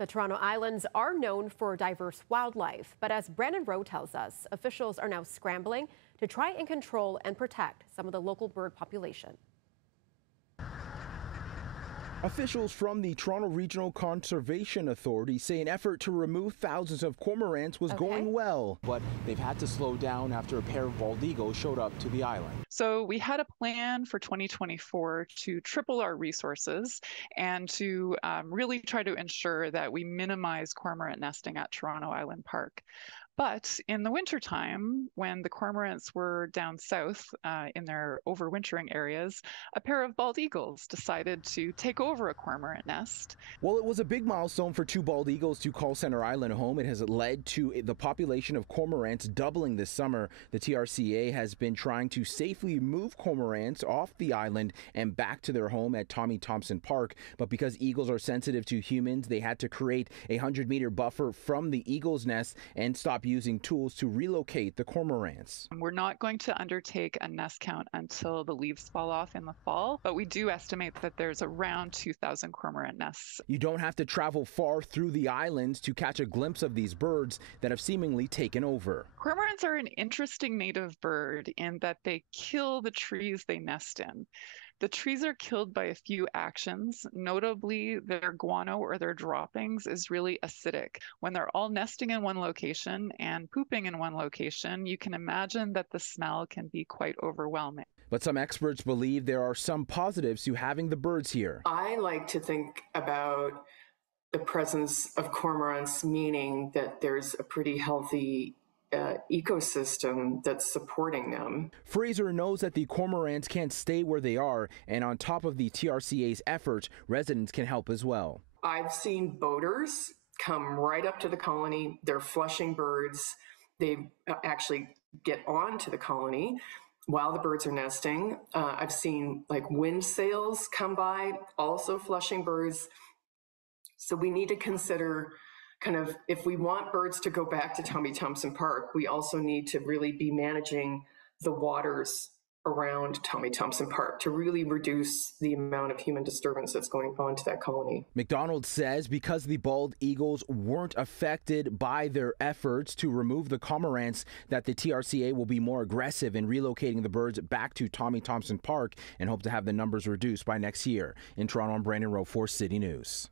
The Toronto Islands are known for diverse wildlife, but as Brandon Rowe tells us, officials are now scrambling to try and control and protect some of the local bird population. Officials from the Toronto Regional Conservation Authority say an effort to remove thousands of cormorants was going well. But they've had to slow down after a pair of bald eagles showed up to the island. So we had a plan for 2024 to triple our resources and to really try to ensure that we minimize cormorant nesting at Toronto Island Park. But in the wintertime, when the cormorants were down south in their overwintering areas, a pair of bald eagles decided to take over a cormorant nest. Well, it was a big milestone for two bald eagles to call Center Island home. It has led to the population of cormorants doubling this summer. The TRCA has been trying to safely move cormorants off the island and back to their home at Tommy Thompson Park. But because eagles are sensitive to humans, they had to create a 100-meter buffer from the eagle's nest and stop using tools to relocate the cormorants. We're not going to undertake a nest count until the leaves fall off in the fall, but we do estimate that there's around 2,000 cormorant nests. You don't have to travel far through the islands to catch a glimpse of these birds that have seemingly taken over. Cormorants are an interesting native bird in that they kill the trees they nest in. The trees are killed by a few actions. Notably, their guano or their droppings is really acidic. When they're all nesting in one location and pooping in one location, you can imagine that the smell can be quite overwhelming. But some experts believe there are some positives to having the birds here. I like to think about the presence of cormorants, meaning that there's a pretty healthy ecosystem that's supporting them. Fraser knows that the cormorants can't stay where they are, and on top of the TRCA's efforts, residents can help as well. I've seen boaters come right up to the colony. They're flushing birds. They actually get onto the colony while the birds are nesting. I've seen like wind sails come by, also flushing birds. So we need to consider kind of, if we want birds to go back to Tommy Thompson Park, we also need to really be managing the waters around Tommy Thompson Park to really reduce the amount of human disturbance that's going on to that colony. McDonald says because the bald eagles weren't affected by their efforts to remove the cormorants, that the TRCA will be more aggressive in relocating the birds back to Tommy Thompson Park and hope to have the numbers reduced by next year. In Toronto, I'm Brandon Rowe for City News.